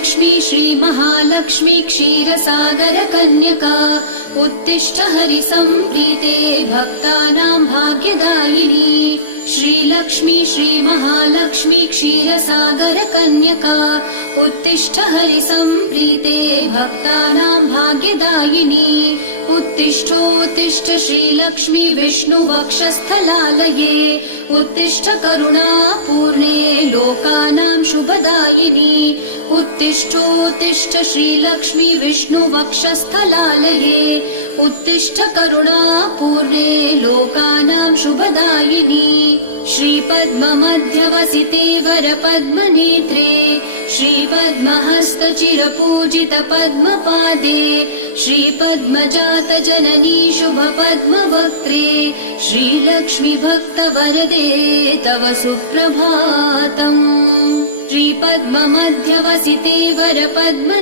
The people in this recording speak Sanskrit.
श्रीलक्ष्मी श्रीमहालक्ष्मी क्षीरसागरकन्यका उत्तिष्ठ हरिसम्प्रीते भक्तानां भाग्यदायिनी। श्रीलक्ष्मी श्रीमहालक्ष्मी क्षीरसागरकन्यका उत्तिष्ठ हरिसम्प्रीते भक्तानां भाग्यदायिनी। उत्तिष्ठोत्तिष्ठ श्रीलक्ष्मी विष्णुवक्षस्थलालये उत्तिष्ठ करुणापूर्णे लोकानां शुभदायिनी। उत्तिष्ठोत्तिष्ठ श्रीलक्ष्मी विष्णुवक्षस्थलालये उत्तिष्ठ करुणापूर्णे लोकानां शुभदायिनी। श्रीपद्ममध्यवसिते वरपद्मनेत्रे श्रीपद्महस्तचिरपूजित पद्मपादे श्रीपद्मजातजननी शुभपद्मवक्त्रे श्रीलक्ष्मी भक्तवरदे तव सुप्रभातम्। श्रीपद्ममध्यवसिते वरपद्म